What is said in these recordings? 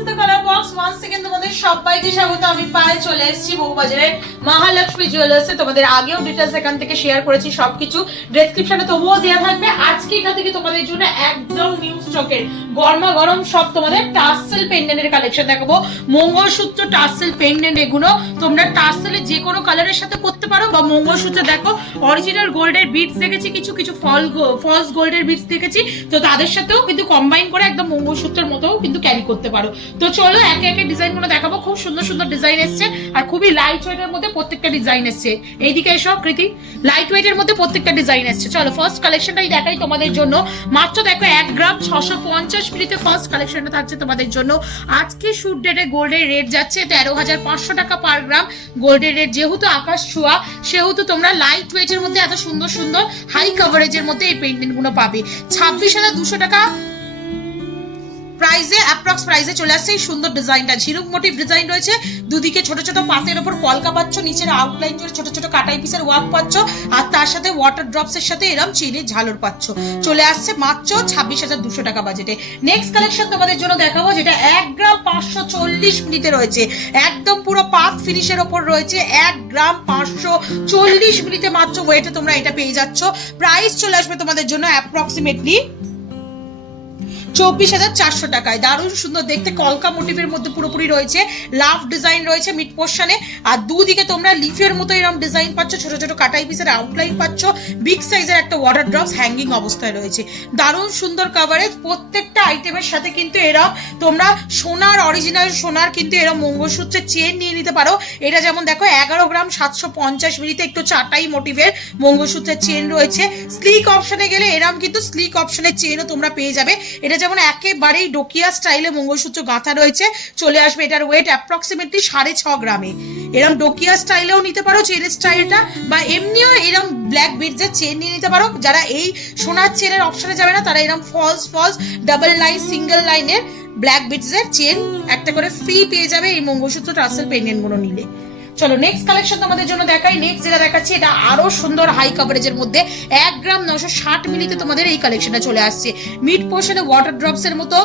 To the colour box one second তোমাদের সবাইকে স্বাগত। আমি পায়ে চলে এসেছি বউবাজারের মহালক্ষ্মী জুয়েলার্সে। তোমাদের আগেও ডিটেলস এখান থেকে শেয়ার করেছি, সবকিছু ডেসক্রিপশনে তবুও দেওয়া থাকবে। আজকে এখান থেকে তোমাদের জন্য একদম নিউ স্টকের গরমা গরম সব তোমাদের টার্সেল পেন্ডেন্টের কালেকশন দেখাবো। মঙ্গলসূত্র টার্সেল পেন্ডেন্ট, এগুলো তোমরা টার্সেলে যে কোনো কালারের সাথে পরতে পারো, বা মঙ্গলসূত্র দেখো অরিজিনাল গোল্ডের বিটস দেখেছি, কিছু কিছু ফলস গোল্ডের বিটস দেখেছি, তো তাদের সাথেও কিন্তু কম্বাইন করে একদম মঙ্গলসূত্রের মতোও কিন্তু ক্যারি করতে পারো। তো চলো একে একে ডিজাইন গুলো দেখাবো। খুব সুন্দর সুন্দর ডিজাইন এসছে আর খুবই লাইট ওয়েট এর মধ্যে প্রত্যেকটা ডিজাইন এসছে। এইদিকে এসব কৃতি, লাইট ওয়েট এর মধ্যে প্রত্যেকটা ডিজাইন এসছে। চলো ফার্স্ট কালেকশনটাই দেখাই তোমাদের জন্য। মাত্র দেখো 1 গ্রাম 650 মিলিতে ফার্স্ট কালেকশনটা থাকছে তোমাদের জন্য। আজকে শুট ডেটে গোল্ডের রেট যাচ্ছে 13,500 টাকা পার গ্রাম। গোল্ডের রেট যেহেতু আকাশ ছোঁয়া, সেহেতু তোমরা লাইট ওয়েট এর মধ্যে এত সুন্দর সুন্দর হাই কভারেজের মধ্যে এই পেন্ডেন্ট গুলো পাবে। 26,200 টাকা প্রাইসে, অ্যাপ্রক্স প্রাইসে চলে আসছে এই সুন্দর ডিজাইনটা। ঝিনুক মোটিভ ডিজাইন রয়েছে, দুদিকে ছোট ছোট পাতের উপর কলকা পাচ্ছ, নিচের আউটলাইন জুড়ে ছোট ছোট কাটাই পিসের ওয়ার্ক পাচ্ছ, আর তার সাথে ওয়াটার ড্রপস এর সাথে এরকম চেনের ঝালর পাচ্ছ। চলে আসছে মাত্র 26,200 টাকা বাজেটে। নেক্সট কালেকশন তোমাদের জন্য দেখাবো, যেটা 1 গ্রাম 540 মিলিতে রয়েছে, একদম পুরো পাত ফিনিশের ওপর রয়েছে। 1 গ্রাম 540 মিলিতে মাত্র ওয়েটে তোমরা এটা পেয়ে যাচ্ছ। প্রাইস চলে আসবে তোমাদের জন্য অ্যাপ্রক্সিমেটলি 24,400 টাকায়। দারুণ সুন্দর দেখতে, কলকা মোটিভের মধ্যে পুরোপুরি রয়েছে, লাভ ডিজাইন রয়েছে মিড পোর্শনে, আর দুদিকে তোমরা লিফের মতো এরকম ডিজাইন পাচ্ছ, ছোট ছোট কাটাই পিসের আউটলাইন পাচ্ছ, বিগ সাইজের একটা ওয়াটার ড্রপস হ্যাঙ্গিং অবস্থায় রয়েছে। দারুণ সুন্দর কভারেজ। প্রত্যেকটা আইটেমের সাথে কিন্তু এরকম তোমরা সোনার, অরিজিনাল সোনার কিন্তু এরকম মঙ্গলসূত্রের চেন নিয়ে নিতে পারো। এটা যেমন দেখো 11 গ্রাম 750 মিলিতে একটু চাটাই মোটিভের মঙ্গলসূত্রের চেন রয়েছে। স্লিক অপশনে গেলে এরকম কিন্তু স্লিক অপশনের চেনও তোমরা পেয়ে যাবে। এটা যেমন একেবারেই ডোকিয়া স্টাইলে মঙ্গলসূত্র গাঁথা রয়েছে, চলে আসবে। এটার ওয়েট অ্যাপ্রক্সিমেটলি 6.5 গ্রামে। এরকম ডোকিয়া স্টাইলেও নিতে পারো চেনের স্টাইলটা, বা এমনিও এরকম ব্ল্যাক বিডসের চেন নিয়ে নিতে পারো। যারা এই সোনার চেনের অপশনে যাবে না, তারা এরকম ফলস ডাবল লাইন সিঙ্গেল লাইনের ব্ল্যাক বিডসের চেন একটা করে ফ্রি পেয়ে যাবে এই মঙ্গলসূত্র টার্সেল পেন্ডেন্ট গুলো নিলে। চলো নেক্সট কালেকশন তোমাদের জন্য দেখাই। নেক্সট যেটা দেখাচ্ছি, এটা আরো সুন্দর হাই কভারেজের মধ্যে 1 গ্রাম 960 মিলিতে তোমাদের এই কালেকশনটা চলে আসছে। মিড পোর্শনে ওয়াটার ড্রপস এর মতো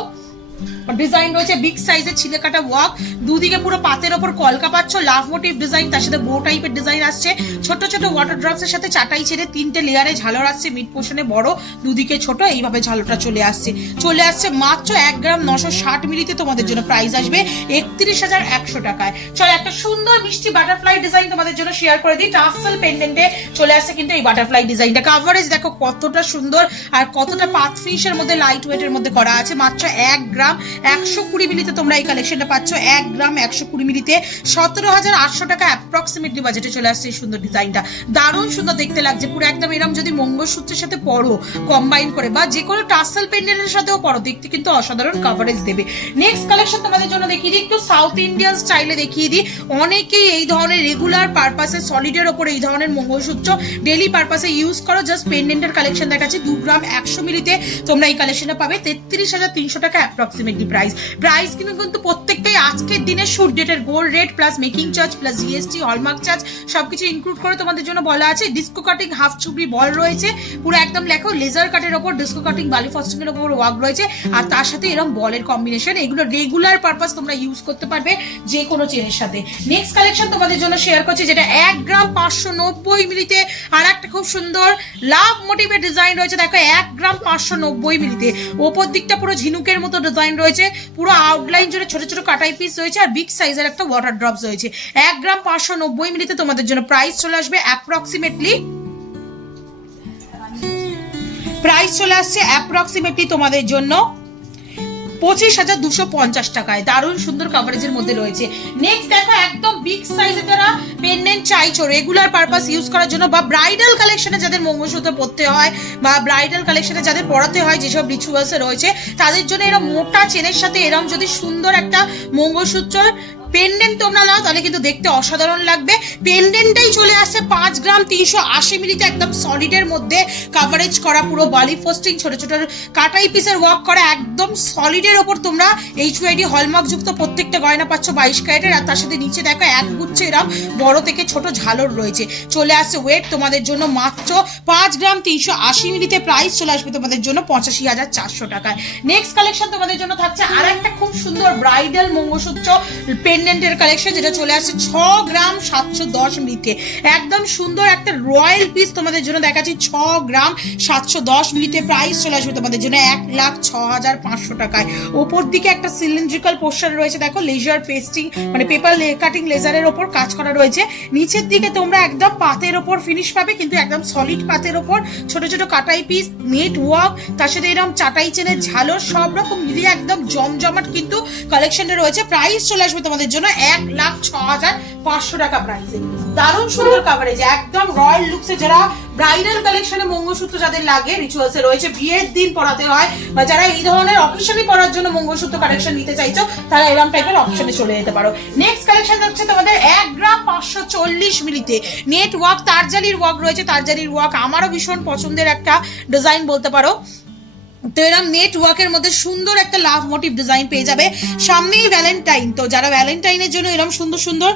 ডিজাইন রয়েছে, বিগ সাইজের ছিলে কাটা ওয়ার্ক, দুদিকে পুরো পাতের ওপর কলকা পাচ্ছ, লাভ মোটিভ ডিজাইন, তার সাথে বো টাইপের ডিজাইন আসছে, ছোট ছোট ওয়াটার ড্রপস এর সাথে চাটাই ছেড়ে 3টে লেয়ারে ঝালর আসছে, মিড পোর্শনে বড়, দুদিকে ছোট, এইভাবে ঝালরটা চলে আসছে মাত্র 1 গ্রাম 960 মিলিতে তোমাদের জন্য। প্রাইস আসবে 31,100 টাকায়। চলো একটা সুন্দর মিষ্টি বাটারফ্লাই ডিজাইন তোমাদের জন্য শেয়ার করে দিই। টার্সেল পেন্ডেন্টে চলে আসছে কিন্তু এই বাটারফ্লাই ডিজাইনটা। কাভারেজ দেখো কতটা সুন্দর আর কতটা পাত ফিনিশের মধ্যে লাইট ওয়েটের মধ্যে করা আছে। মাত্র 1 গ্রাম 120 মিলিতে তোমরা এই কালেকশনটা পাচ্ছ। 1 গ্রাম 120 মিলিতে 17,800 টাকা অ্যাপ্রক্সিমেটলি বাজেটে চলে আসছে এই সুন্দর ডিজাইনটা। দারুণ সুন্দর দেখতে লাগছে, পুরো একদম এরকম যদি মঙ্গলসূত্রের সাথে পরো কম্বাইন করে, বা যে কোনো টার্সেল পেন্ডেন্টের সাথেও পরো, দেখতে কিন্তু অসাধারণ কভারেজ দেবে। নেক্সট কালেকশন তোমাদের জন্য দেখিয়ে দিই, একটু সাউথ ইন্ডিয়ান স্টাইলে দেখিয়ে দিই। অনেকেই এই ধরনের রেগুলার পারপাসে সলিডের ওপর এই ধরনের মঙ্গলসূত্র ডেলি পারপাসে ইউজ করো। জাস্ট পেন্ডেন্টের কালেকশন দেখাচ্ছি। 2 গ্রাম 100 মিলিতে তোমরা এই কালেকশনটা পাবে 33,300 টাকা অ্যাপ্রক্সিমেটলি প্রাইস কিন্তু প্রত্যেকটাই আজকের দিনের শুট ডেটের gold rate plus making charge plus GST hallmark charge সবকিছু ইনক্লুড করে তোমাদের জন্য বলা আছে। ডিস্কো কাটিং হাফ চুবড়ি বল রয়েছে, পুরো একদম লেখো লেজার কাটের ওপর ডিস্কো কাটিং বালি ফস্টিং এর ওপর ওয়ার্ক রয়েছে, আর তার সাথে এরকম বলের কম্বিনেশন। এগুলো রেগুলার পারপাস তোমরা ইউজ করতে পারবে যে কোনো চেনের সাথে। নেক্সট কালেকশন তোমাদের জন্য শেয়ার করছি, যেটা 1 গ্রাম 590 মিলিতে আর একটা খুব সুন্দর লাভ মোটিভের ডিজাইন রয়েছে। দেখো 1 গ্রাম 590 মিলিতে, ওপর দিকটা পুরো ঝিনুকের মতো ডিজাইন রয়েছে, পুরো আউটলাইন জুড়ে ছোট ছোট কাটাই পিস রয়েছে, আর বিগ সাইজের একটা ওয়াটার ড্রপস রয়েছে। 1 গ্রাম 590 মিলিতে তোমাদের জন্য প্রাইস চলে আসবে অ্যাপ্রক্সিমেটলি তোমাদের জন্য 25,250 টাকায়। দারুণ সুন্দর কভারেজের মধ্যে রয়েছে। নেক্সট দেখো একদম বিগ সাইজের যারা পেন্ডেন্ট চাইছো রেগুলার পারপাস ইউজ করার জন্য, বা ব্রাইডাল কালেকশনে যাদের মঙ্গলসূত্র পরতে হয়, বা ব্রাইডাল কালেকশনে যাদের পরাতে হয়, যেসব রিচুয়ালসে রয়েছে, তাদের জন্য এরকম মোটা চেনের সাথে এরকম যদি সুন্দর একটা মঙ্গলসূত্র পেন্ডেন্ট তোমরা নাও তাহলে কিন্তু দেখতে অসাধারণ লাগবে। পেন্ডেন্টটাই চলে আসছে 5 গ্রাম 380 মিলিতে একদম সলিডের মধ্যে কাভারেজ করা, পুরো বালি ফোস্টিং, ছোট ছোট কাটাই পিসের ওয়ার্ক করা, একদম সলিডের ওপর তোমরা HYD হলমার্ক যুক্ত প্রত্যেকটা গয়না পাচ্ছ 22 ক্যারেটের। আর তার সাথে নিচে দেখো এক গুচ্ছে এরকম বড় থেকে ছোট ঝালর রয়েছে। চলে আসছে ওয়েট তোমাদের জন্য মাত্র 5 গ্রাম 380 মিলিতে, প্রাইস চলে আসবে তোমাদের জন্য 85,400 টাকায়। নেক্সট কালেকশন তোমাদের জন্য থাকছে আর একটা খুব সুন্দর ব্রাইডাল মঙ্গলসূত্র পেন্ডেন্টের কালেকশন, যেটা চলে আসছে 6 গ্রাম 710 মিলিতে। একদম সুন্দর একটা রয়্যাল পিস তোমাদের জন্য দেখাচ্ছি 6 গ্রাম 710 মিলিতে, প্রাইস চলে আসবে তোমাদের জন্য 1,06,500 টাকায়। ওপর দিকে একটা সিলিন্ড্রিক্যাল পোর্শন রয়েছে, দেখো লেজার পেস্টিং মানে পেপার কাটিং লেজারের ওপর কাজ করা রয়েছে। নিচের দিকে তোমরা একদম পাতের ওপর ফিনিশ পাবে, কিন্তু একদম সলিড পাতের ওপর ছোট ছোট কাটাই পিস, নেট ওয়ার্ক, তার সাথে এরকম চাটাই চেনের ঝালর, সব রকম মিলিয়ে একদম জমজমাট কিন্তু কালেকশনে রয়েছে। প্রাইস চলে আসবে তোমাদের জন্য 1,06,500 টাকা প্রাইসে। দারুণ সুন্দর কাভারেজ, একদম রয়্যাল লুকসে যারা ব্রাইডাল কালেকশনে মঙ্গলসূত্র যাদের লাগে, রিচুয়ালসে রয়েছে, বিয়ের দিন পরাতে হয়, বা যারা এই ধরনের অকেশনে পরার জন্য মঙ্গলসূত্র কালেকশন নিতে চাইছো, তারা এরকম টাইপের অপশনে চলে যেতে পারো। নেক্সট কালেকশন হচ্ছে তোমাদের 1 গ্রাম 540 মিলিতে নেট ওয়ার্ক, তারজালির ওয়ার্ক রয়েছে। তারজালির ওয়ার্ক আমারও ভীষণ পছন্দের একটা ডিজাইন বলতে পারো। তো এরকম নেট ওয়ার্কের মধ্যে সুন্দর একটা লাভ মোটিভ ডিজাইন পেয়ে যাবে। সামনেই ভ্যালেন্টাইন, তো যারা ভ্যালেন্টাইনের জন্য এরকম সুন্দর সুন্দর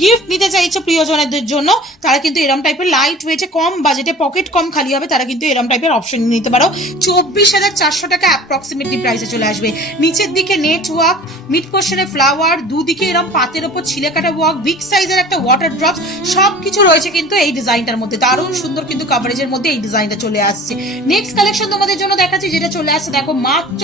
গিফট নিতে চাইছো প্রিয়জনদের জন্য, তারা কিন্তু এরকম টাইপের লাইট ওয়েটে কম বাজেটে পকেট কম খালি হবে, তারা কিন্তু এরকম টাইপের অপশন নিতে পারো। 24,400 টাকা অ্যাপ্রক্সিমেটলি প্রাইসে চলে আসবে। নিচের দিকে নেট ওয়ার্ক, মিড পোর্শনে ফ্লাওয়ার, দুদিকে এরকম পাতের ওপর ছিলে কাটা ওয়ার্ক, বিগ সাইজের একটা ওয়াটার ড্রপস, সবকিছু রয়েছে কিন্তু এই ডিজাইনটার মধ্যে। দারুণ সুন্দর কিন্তু কভারেজের মধ্যে এই ডিজাইনটা চলে আসছে। নেক্সট কালেকশন তোমাদের জন্য দেখাচ্ছি, যেটা চলে আসছে দেখো মাত্র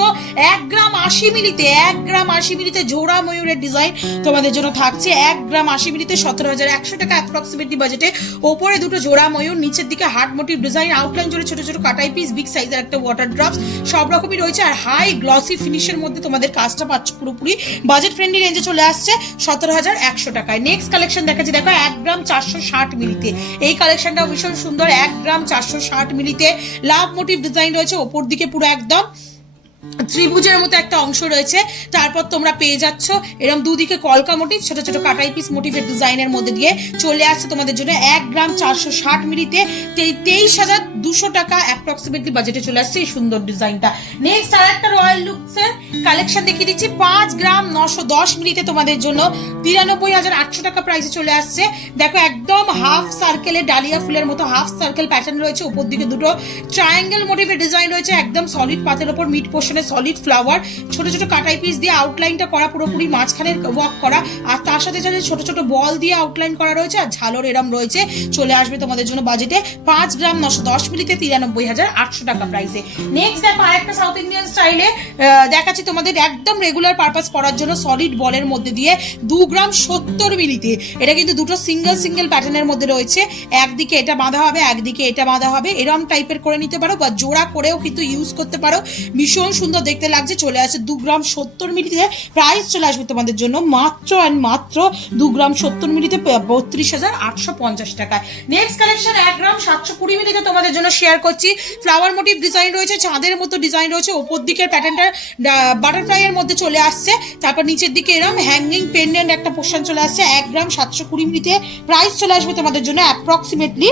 1 গ্রাম 80 মিলিতে। 1 গ্রাম 80 মিলিতে জোড়া ময়ূরের ডিজাইন তোমাদের জন্য থাকছে 1 গ্রাম 80 মিলিতে 17,100 টাকা অ্যাপ্রক্সিমেটলি বাজেটে। ওপরে দুটো জোড়া ময়ূর, নিচের দিকে হার্ট মোটিভ ডিজাইন, আউটলাইন জুড়ে ছোট ছোট কাটাই পিস, বিগ সাইজের একটা ওয়াটার ড্রপস, সব রকমই রয়েছে। আর হাই গ্লসি ফিনিশের মধ্যে তোমাদের কাজটা পাচ্ছ পুরোপুরি বাজেট ফ্রেন্ডলি রেঞ্জে চলে আসছে 17,100 টাকায়। নেক্সট কালেকশন দেখাচ্ছি দেখো 1 গ্রাম 460 মিলিতে। এই কালেকশনটাও ভীষণ সুন্দর, 1 গ্রাম 460 মিলিতে লাভ মোটিভ ডিজাইন রয়েছে। ওপর দিকে পুরো একদম ত্রিভুজের মতো একটা অংশ রয়েছে, তারপর তোমরা পেয়ে যাচ্ছ এরকম দুদিকে কলকা মোটিভ, ছোট ছোট কাটাই পিস মোটিভের ডিজাইনের মধ্যে দিয়ে চলে আসছে তোমাদের জন্য 1 গ্রাম 460 মিলিতে 23,200 টাকা অ্যাপ্রক্সিমেটলি বাজেটে চলে আসছে এই সুন্দর ডিজাইনটা। নেক্সট আর একটা রয়্যাল লুকসের কালেকশন দেখিয়ে দিচ্ছি 5 গ্রাম 910 মিলিতে তোমাদের জন্য 93,800 টাকা প্রাইসে চলে আসছে। দেখো একদম হাফ সার্কেলে ডালিয়া ফুলের মতো হাফ সার্কেল প্যাটার্ন রয়েছে, উপর দিকে দুটো ট্রায়াঙ্গেল মোটিভের ডিজাইন রয়েছে, একদম সলিড পাতের উপর মিড পোর্শনে সলিড ফ্লাওয়ার, ছোট ছোট কাটাই পিস দিয়ে আউটলাইনটা করা, পুরোপুরি মাঝখানের ওয়ার্ক করা, আর তার সাথে সাথে ছোট ছোট বল দিয়ে আউটলাইন করা রয়েছে, আর ঝালর এরম রয়েছে। চলে আসবে তোমাদের জন্য বাজেটে 5 গ্রাম 910 মিলিতে 93,800 টাকা প্রাইসে। নেক্সট দেখো আরেকটা সাউথ ইন্ডিয়ান স্টাইলে দেখাচ্ছি তোমাদের, একদম রেগুলার পারপাস পরার জন্য সলিড বলের মধ্যে দিয়ে 2 গ্রাম 70 মিলিতে। এটা কিন্তু দুটো সিঙ্গেল সিঙ্গেল প্যাটার্নের মধ্যে রয়েছে, একদিকে এটা বাঁধা হবে, একদিকে এটা বাঁধা হবে, এরম টাইপের করে নিতে পারো, বা জোড়া করেও কিন্তু ইউজ করতে পারো। ভীষণ সুন্দর দেখতে লাগছে। চলে আসে 2 গ্রাম 70 মিলিতে, প্রাইস চলে আসবে তোমাদের জন্য মাত্র অ্যান্ড মাত্র 2 গ্রাম 70 মিলিতে 32,850 টাকায়। নেক্সট কালেকশন 1 গ্রাম 720 মিলিতে তোমাদের জন্য শেয়ার করছি। ফ্লাওয়ার মোটিভ ডিজাইন রয়েছে, চাঁদের মতো ডিজাইন রয়েছে, ওপর দিকের প্যাটার্নটা বাটারফ্লাই এর মধ্যে চলে আসছে, তারপর নিচের দিকে এরকম হ্যাঙ্গিং পেন্ডেন্ট একটা পোর্শন চলে আসছে। 1 গ্রাম 720 মিলিতে, প্রাইস চলে আসবে তোমাদের জন্য অ্যাপ্রক্সিমেটলি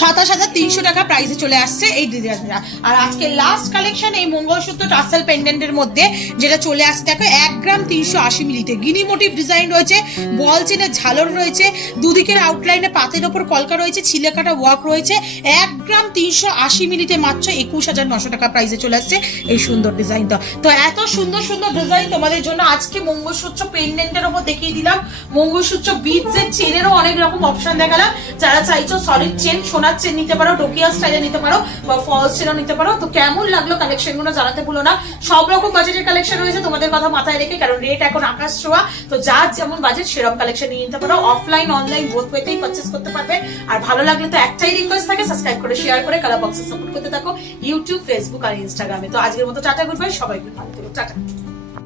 27,300 টাকা প্রাইসে চলে আসছে এই ডিজাইনটা। আর আজকে লাস্ট কালেকশন এই মঙ্গলসূত্র টাসেল পেন্ডেন্টের মধ্যে, যেটা চলে আসছে দেখো 1 গ্রাম 380 মিলিতে। গিনি মোটিভ ডিজাইন রয়েছে, বল চেনের ঝালর রয়েছে, দুদিকের আউটলাইনে পাতের ওপর কলকা রয়েছে, ছিলে কাটা ওয়ার্ক রয়েছে। 1 গ্রাম 380 মিলিতে মাত্র 21,900 টাকা প্রাইসে চলে আসছে এই সুন্দর ডিজাইনটা। তো এত সুন্দর সুন্দর ডিজাইন তোমাদের জন্য আজকে মঙ্গলসূত্র পেন্ডেন্টের ওপর দেখিয়ে দিলাম। মঙ্গলসূত্র বিটসের চেনেরও অনেক রকম অপশন দেখালাম। যারা চাইছো সলিড চেন, সোনার চেন নিতে পারো, ডোকিয়া স্টাইলে নিতে পারো, বা ফলস চেনও নিতে পারো। তো কেমন লাগলো কালেকশন গুলো জানাতে ভুলো না। সব রকম বাজেটের কালেকশন রয়েছে তোমাদের কথা মাথায় রেখে, কারণ রেট এখন আকাশ ছোঁয়া। তো যার যেমন বাজেট সেরকম কালেকশন নিয়ে নিতে পারো। অফলাইন অনলাইন বোথ ওয়েতেই পারচেস করতে পারবে। আর ভালো লাগলে তো একটাই রিকোয়েস্ট থাকে, সাবস্ক্রাইব করে শেয়ার করে কালার বক্সে সাপোর্ট করতে থাকো ইউটিউব, ফেসবুক আর ইনস্টাগ্রামে। তো আজকের মতো টাটা, গুড বাই, সবাইকে ভালো থেকো, টাটা।